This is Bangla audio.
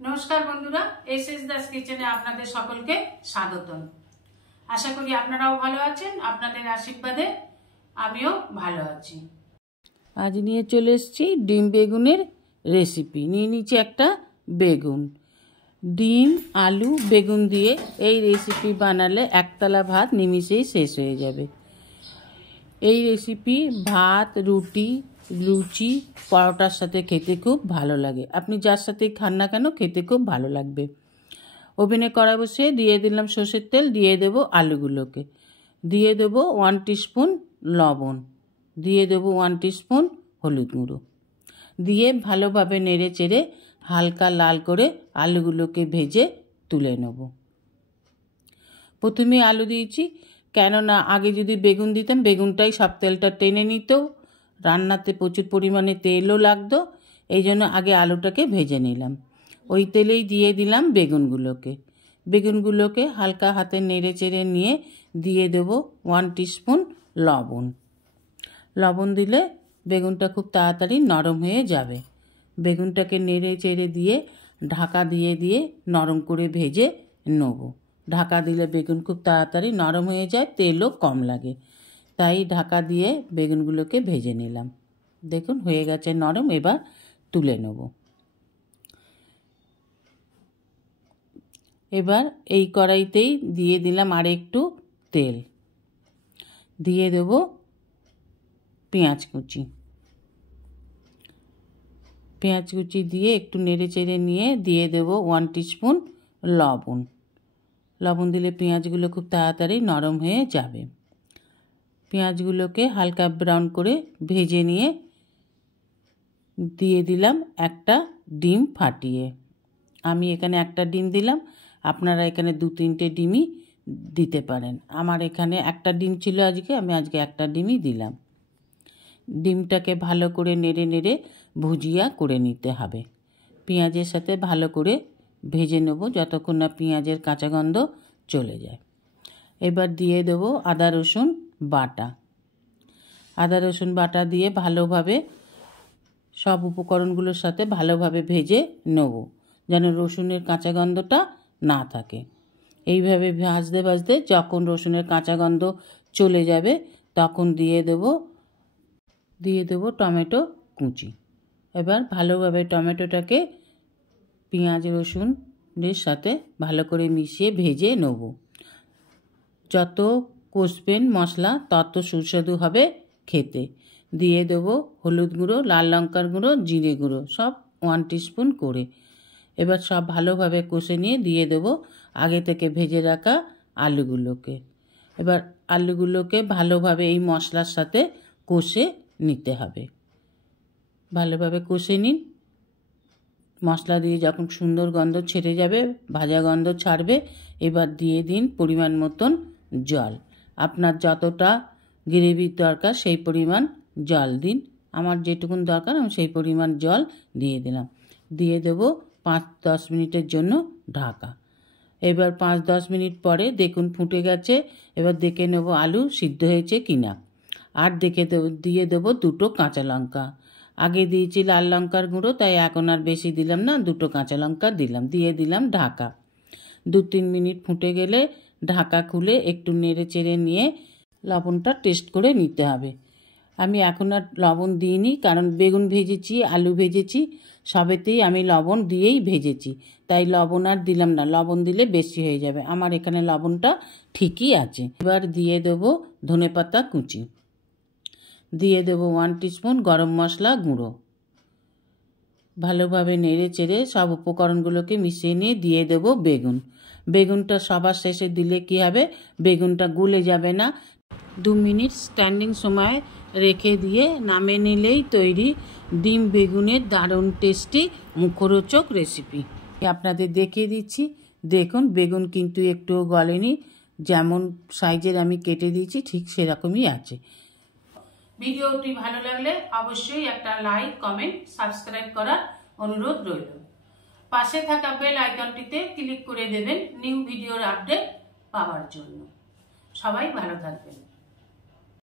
नमस्कार बंधुरा एसएस दास किचेने आपनादेर सकलके स्वागतम। आशा करी आपनाराओ भालो आछेन, आपनादेर आशीर्वादे आमिओ भालो आछि। आज निये चले एसेछि डिम बेगुनेर रेसिपि। निये निয়েছি একটা বেগুন। ডিম आलू बेगुन दिए এই রেসিপি বানালে একতলা ভাত নিমিষেই শেষ হয়ে যাবে। এই রেসিপি ভাত রুটি লুচি পরোটার সাথে খেতে খুব ভালো লাগে। আপনি যার সাথেই খান না কেন খেতে খুব ভালো লাগবে। ওভেনে কড়াই বসিয়ে দিয়ে দিলাম সরষের তেল, দিয়ে দেব আলুগুলোকে, দিয়ে দেব 1 টিস্পুন লবণ, দিয়ে দেব 1 টিস্পুন হলুদ গুঁড়ো, দিয়ে ভালোভাবে নেড়ে চেড়ে হালকা লাল করে আলুগুলোকে ভেজে তুলে নেব। প্রথমে আলু দিয়েছি, কেননা আগে যদি বেগুন দিতাম বেগুনটাই সব তেলটা টেনে নিত, রান্নাতে প্রচুর পরিমাণে তেলও লাগতো। এই জন্য আগে আলুটাকে ভেজে নিলাম। ওই তেলেই দিয়ে দিলাম বেগুনগুলোকে হালকা হাতে নেড়ে চেড়ে নিয়ে দিয়ে দেব 1 টিস্পুন লবণ। লবণ দিলে বেগুনটা খুব তাড়াতাড়ি নরম হয়ে যাবে। বেগুনটাকে নেড়ে চেড়ে দিয়ে ঢাকা দিয়ে দিয়ে নরম করে ভেজে নেব। ঢাকা দিলে বেগুন খুব তাড়াতাড়ি নরম হয়ে যায়, তেলও কম লাগে, তাই ঢাকা দিয়ে বেগুনগুলোকে ভেজে নিলাম। দেখুন হয়ে গেছে নরম, এবার তুলে নেব। এবার এই কড়াইতেই দিয়ে দিলাম আর একটু তেল, দিয়ে দেব পেঁয়াজ কুচি, পেঁয়াজ কুচি দিয়ে একটু নেড়ে চেড়ে নিয়ে দিয়ে দেব 1 টিস্পুন লবণ। লবণ দিলে পেঁয়াজগুলো খুব তাড়াতাড়ি নরম হয়ে যাবে। পেঁয়াজগুলোকে হালকা ব্রাউন করে ভেজে নিয়ে দিয়ে দিলাম একটা ডিম ফাটিয়ে। আমি এখানে একটা ডিম দিলাম, আপনারা এখানে 2-3টে ডিমই দিতে পারেন। আমার এখানে একটা ডিম ছিল আজকে, আমি আজকে একটা ডিমই দিলাম। ডিমটাকে ভালো করে নেড়ে নেড়ে ভুজিয়া করে নিতে হবে। পেঁয়াজের সাথে ভালো করে ভেজে নেব যতক্ষণ না পেঁয়াজের কাঁচা গন্ধ চলে যায়। এবার দিয়ে দেব আদা রসুন বাটা। আদা রসুন বাটা দিয়ে ভালোভাবে সব উপকরণগুলোর সাথে ভালোভাবে ভেজে নেব, যেন রসুনের কাঁচা গন্ধটা না থাকে। এইভাবে ভাজতে ভাজতে যখন রসুনের কাঁচা গন্ধ চলে যাবে তখন দিয়ে দেব টমেটো কুচি। এবার ভালোভাবে টমেটোটাকে পেঁয়াজ রসুনের সাথে ভালো করে মিশিয়ে ভেজে নেব। যত কষবেন মশলা তত সুস্বাদু হবে খেতে। দিয়ে দেব হলুদ গুঁড়ো, লাল লঙ্কার গুঁড়ো, জিরে গুঁড়ো, সব 1 টিস্পুন করে। এবার সব ভালোভাবে কষে নিয়ে দিয়ে দেব আগে থেকে ভেজে রাখা আলুগুলোকে। এবার আলুগুলোকে ভালোভাবে এই মশলার সাথে কষে নিতে হবে। ভালোভাবে কষে নিন। মশলা দিয়ে যখন সুন্দর গন্ধ ছেড়ে যাবে, ভাজা গন্ধ ছাড়বে, এবার দিয়ে দিন পরিমাণ মতন জল। আপনার যতটা গ্রেভির দরকার সেই পরিমাণ জল দিন। আমার যেটুকুন দরকার আমি সেই পরিমাণ জল দিয়ে দিলাম। দিয়ে দেব 5-10 মিনিটের জন্য ঢাকা। এবার 5-10 মিনিট পরে দেখুন ফুটে গেছে। এবার দেখে নেব আলু সিদ্ধ হয়েছে কিনা। আর দিয়ে দেব 2টো কাঁচা লঙ্কা। আগে দিয়েছি লাল লঙ্কার গুঁড়ো, তাই এখন আর বেশি দিলাম না, 2টো কাঁচা লঙ্কা দিলাম। দিয়ে দিলাম ঢাকা। 2-3 মিনিট ফুটে গেলে ঢাকা খুলে একটু নেড়ে চেড়ে নিয়ে লবণটা টেস্ট করে নিতে হবে। আমি এখন আর লবণ দিইনি, কারণ বেগুন ভেজেছি আলু ভেজেছি সবেতেই আমি লবণ দিয়েই ভেজেছি, তাই লবণ আর দিলাম না। লবণ দিলে বেশি হয়ে যাবে। আমার এখানে লবণটা ঠিকই আছে। এবার দিয়ে দেব ধনেপাতা কুচি, দিয়ে দেব 1 টিস্পুন গরম মশলা গুঁড়ো। ভালোভাবে নেড়ে চেড়ে সব উপকরণগুলোকে মিশিয়ে নিয়ে দিয়ে দেব বেগুনটা সবার শেষে দিলে কি হবে, বেগুনটা গলে যাবে না। 2 মিনিট স্ট্যান্ডিং সময় রেখে দিয়ে নামিয়ে নিলেই তৈরি ডিম বেগুনের দারুণ টেস্টি মুখরোচক রেসিপি। আপনাদের দেখিয়ে দিচ্ছি। দেখুন বেগুন কিন্তু একটুও গলেনি, যেমন সাইজের আমি কেটে দিয়েছি ঠিক সেরকমই আছে। ভিডিওটি ভালো লাগলে অবশ্যই একটা লাইক কমেন্ট সাবস্ক্রাইব করার অনুরোধ রইল। পাশে থাকা বেল আইকনটিতে ক্লিক করে দেবেন নিউ ভিডিওর আপডেট পাওয়ার জন্য। সবাই ভালো থাকবেন।